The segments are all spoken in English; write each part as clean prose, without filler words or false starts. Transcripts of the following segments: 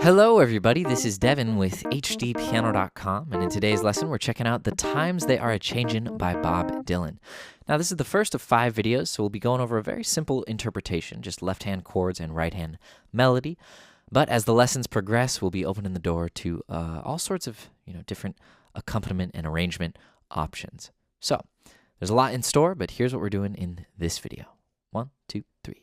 Hello everybody, this is Devin with HDpiano.com, and in today's lesson we're checking out The Times They Are a-Changin' by Bob Dylan. Now this is the first of 5 videos, so we'll be going over a very simple interpretation, just left-hand chords and right-hand melody. But as the lessons progress, we'll be opening the door to all sorts of different accompaniment and arrangement options. So there's a lot in store, but here's what we're doing in this video. 1, 2, 3.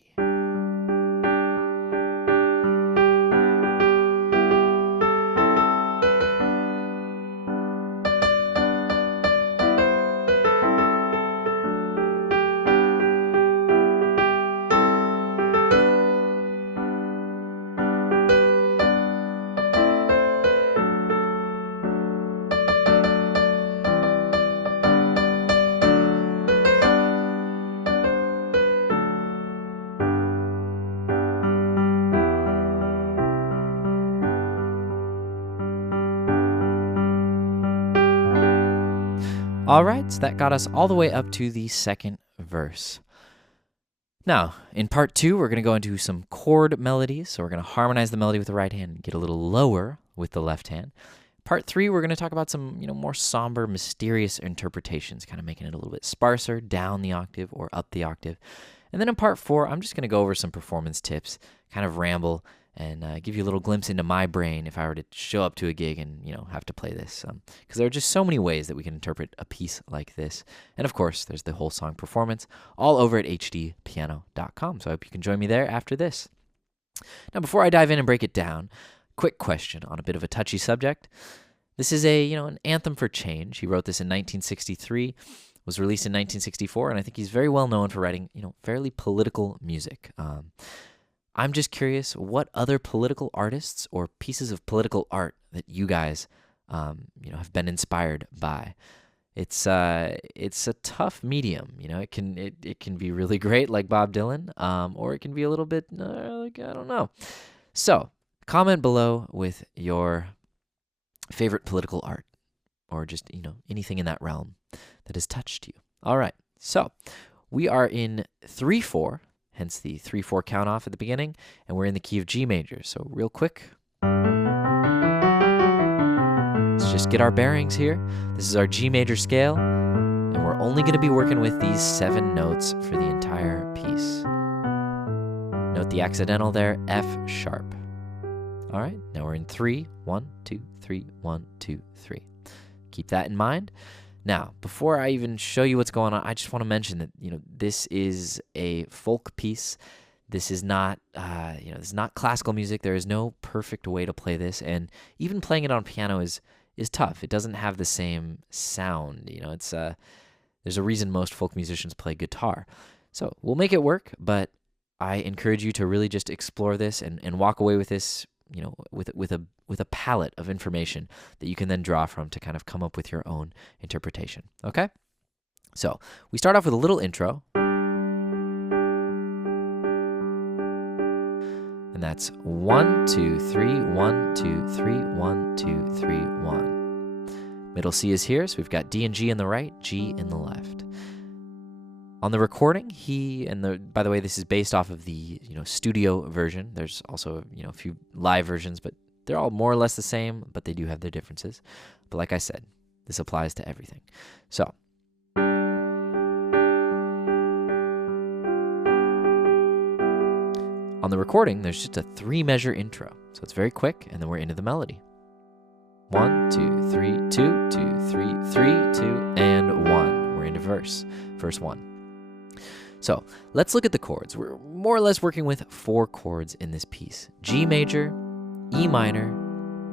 All right, so that got us all the way up to the second verse. Now, in part 2, we're going to go into some chord melodies. So we're going to harmonize the melody with the right hand and get a little lower with the left hand. Part 3, we're going to talk about some, more somber, mysterious interpretations, kind of making it a little bit sparser, down the octave or up the octave. And then in part 4, I'm just going to go over some performance tips, kind of ramble, and give you a little glimpse into my brain if I were to show up to a gig and, have to play this. Because there are just so many ways that we can interpret a piece like this. And of course, there's the whole song performance all over at HDpiano.com. So I hope you can join me there after this. Now, before I dive in and break it down, quick question on a bit of a touchy subject. This is an anthem for change. He wrote this in 1963, was released in 1964, and I think he's very well known for writing, fairly political music. I'm just curious what other political artists or pieces of political art that you guys, have been inspired by. It's a tough medium. It can be really great like Bob Dylan, or it can be a little bit like I don't know. So comment below with your favorite political art, or just anything in that realm that has touched you. All right, so we are in 3/4. Hence the 3/4 count off at the beginning, and we're in the key of G major. So real quick, let's just get our bearings here. This is our G major scale, and we're only going to be working with these 7 notes for the entire piece. Note the accidental there, F sharp. All right, now we're in 3, 1, 2, 3, 1, 2, 3. Keep that in mind. Now, before I even show you what's going on, I just want to mention that this is a folk piece. This is not this is not classical music. There is no perfect way to play this, and even playing it on piano is tough. It doesn't have the same sound. It's there's a reason most folk musicians play guitar. So we'll make it work, but I encourage you to really just explore this and walk away with this, with a palette of information that you can then draw from to kind of come up with your own interpretation. Okay? So we start off with a little intro. And that's 1, 2, 3, 1, 2, 3, 1, 2, 3, 1. Middle C is here, so we've got D and G in the right, G in the left. On the recording, by the way, this is based off of the studio version. There's also a few live versions, but they're all more or less the same, but they do have their differences. But like I said, this applies to everything. So on the recording, there's just a 3-measure intro. So it's very quick, and then we're into the melody. 1, 2, 3, 2, 2, 3, 3, 2, and 1. We're into verse 1. So let's look at the chords. We're more or less working with 4 chords in this piece. G major, E minor,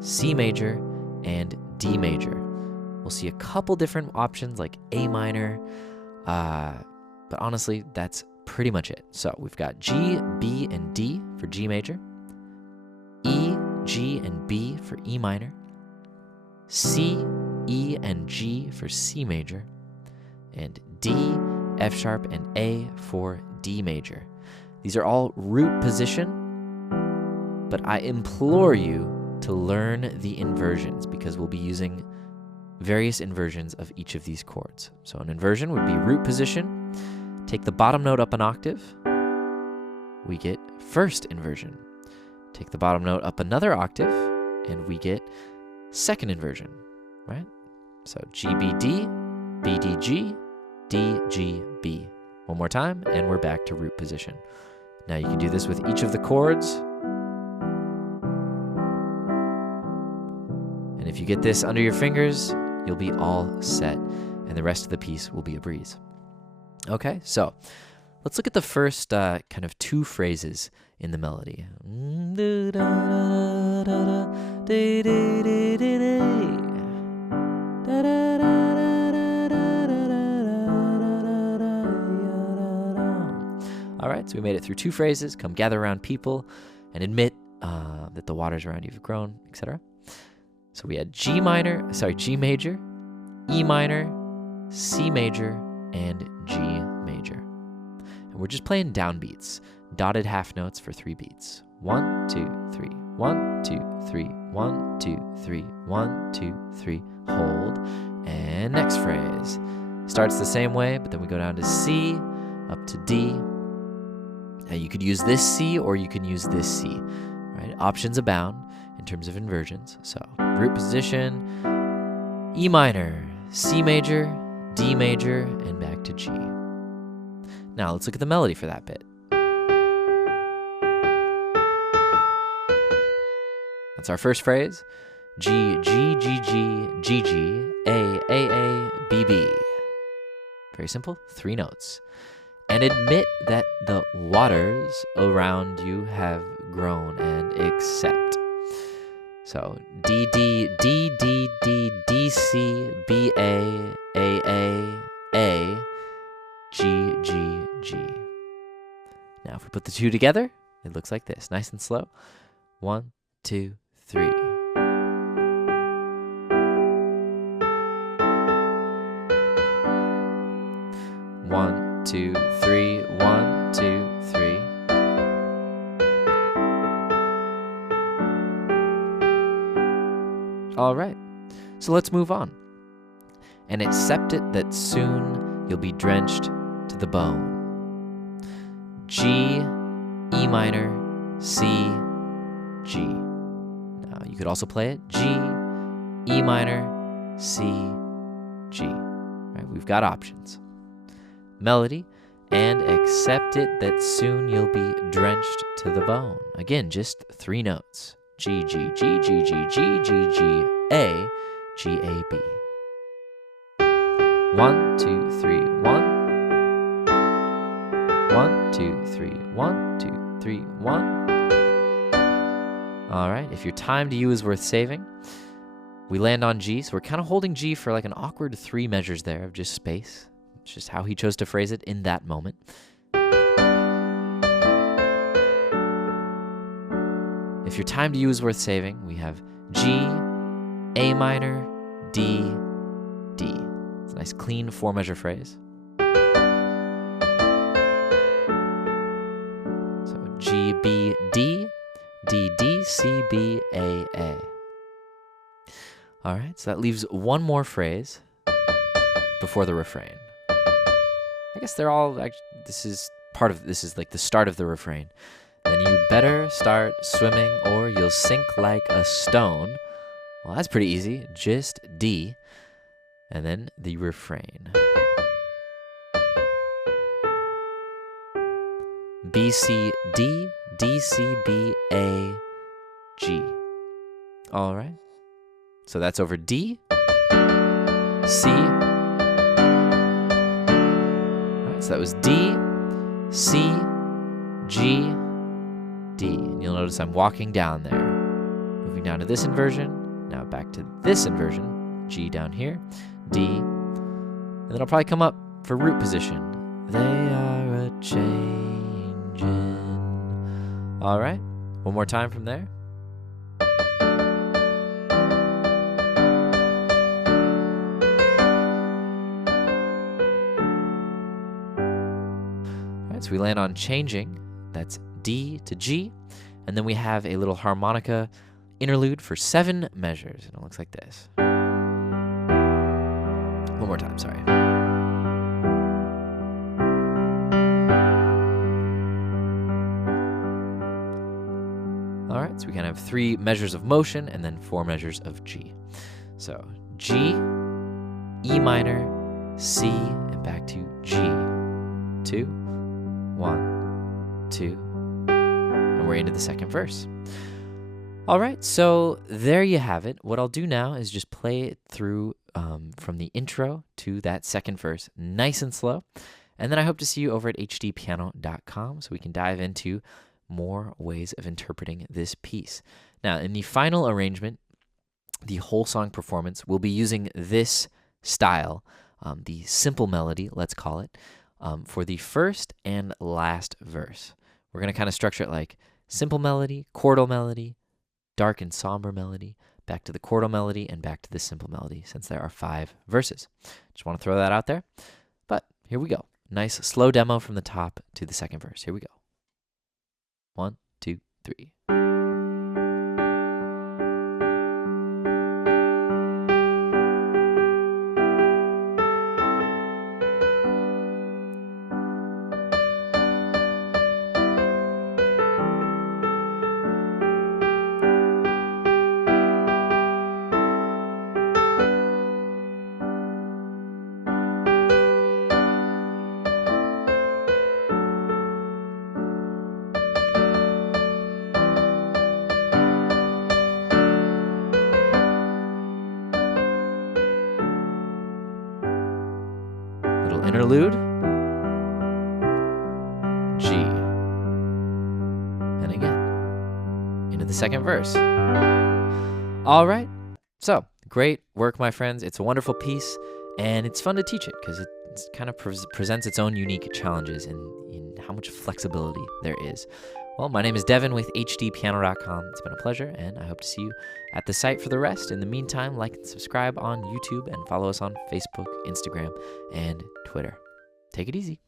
C major, and D major. We'll see a couple different options like A minor, but honestly, that's pretty much it. So we've got G, B, and D for G major, E, G, and B for E minor, C, E, and G for C major, and D, F sharp, and A for D major. These are all root position, but I implore you to learn the inversions because we'll be using various inversions of each of these chords. So an inversion would be root position. Take the bottom note up an octave. We get first inversion. Take the bottom note up another octave, and we get second inversion, right? So G, B, D, B, D, G, D, G, B. One more time, and we're back to root position. Now you can do this with each of the chords. And if you get this under your fingers, you'll be all set, and the rest of the piece will be a breeze. Okay, so let's look at the first kind of two phrases in the melody. All right, so we made it through two phrases. Come gather around people and admit that the waters around you have grown, etc. So we had G major, E minor, C major, and G major. And we're just playing downbeats, dotted half notes for 3 beats. 1, 2, 3, 1, 2, 3, 1, 2, 3, 1, 2, 3, hold. And next phrase. Starts the same way, but then we go down to C, up to D. Now you could use this C or you can use this C, right? Options abound in terms of inversions. So root position, E minor, C major, D major, and back to G. Now let's look at the melody for that bit. That's our first phrase. G, G, G, G, G, G, A, B, B. Very simple, 3 notes. And admit that the waters around you have grown and accept. So D, D, D, D, D, D, C, B, A, G, G, G. Now if we put the two together, it looks like this, nice and slow. 1, 2, 3. One, two, three, 1, 2, 3. All right, so let's move on. And accept it that soon you'll be drenched to the bone. G, E minor, C, G. Now you could also play it G, E minor, C, G. Right, we've got options. Melody, and accept it that soon you'll be drenched to the bone. Again, just 3 notes. G, G, G, G, G, G, G, G, A, G, A, B. 1, 2, 3, 1. 1, 2, 3, 1, 2, 3, 1. All right, if your time to you is worth saving, we land on G. So we're kind of holding G for like an awkward 3 measures there of just space. It's just how he chose to phrase it in that moment. If your time to you is worth saving, we have G, A minor, D, D. It's a nice clean 4-measure phrase. So G, B, D, D, D, C, B, A, A. All right, so that leaves one more phrase before the refrain. I guess they're all, this is like the start of the refrain. Then you better start swimming or you'll sink like a stone. Well, that's pretty easy, just D, and then the refrain. B, C, D, D, C, B, A, G. All right, so that's over D, C. All right, so that was D, C, G, D. And you'll notice I'm walking down there. Moving down to this inversion, now back to this inversion, G down here, D, and then I'll probably come up for root position. They are a-Changin. All right, one more time from there. All right, so we land on changing. That's D to G, and then we have a little harmonica interlude for 7 measures, and it looks like this. One more time, sorry. All right, So we kind of have 3 measures of motion and then 4 measures of G. So G, E minor, C, and back to G. 2, 1, 2, and we're into the second verse. All right, so there you have it. What I'll do now is just play it through from the intro to that second verse, nice and slow. And then I hope to see you over at HDpiano.com so we can dive into more ways of interpreting this piece. Now, in the final arrangement, the whole song performance, we'll be using this style, the simple melody, let's call it, for the first and last verse. We're going to kind of structure it like simple melody, chordal melody, dark and somber melody, back to the chordal melody, and back to the simple melody, since there are 5 verses. Just want to throw that out there. But here we go. Nice slow demo from the top to the second verse. Here we go. 1, 2, 3. Interlude, G, and again, into the second verse. All right, so great work, my friends. It's a wonderful piece, and it's fun to teach it because it kind of presents its own unique challenges in how much flexibility there is. Well, my name is Devin with HDpiano.com. It's been a pleasure, and I hope to see you at the site for the rest. In the meantime, like and subscribe on YouTube and follow us on Facebook, Instagram, and Twitter. Take it easy.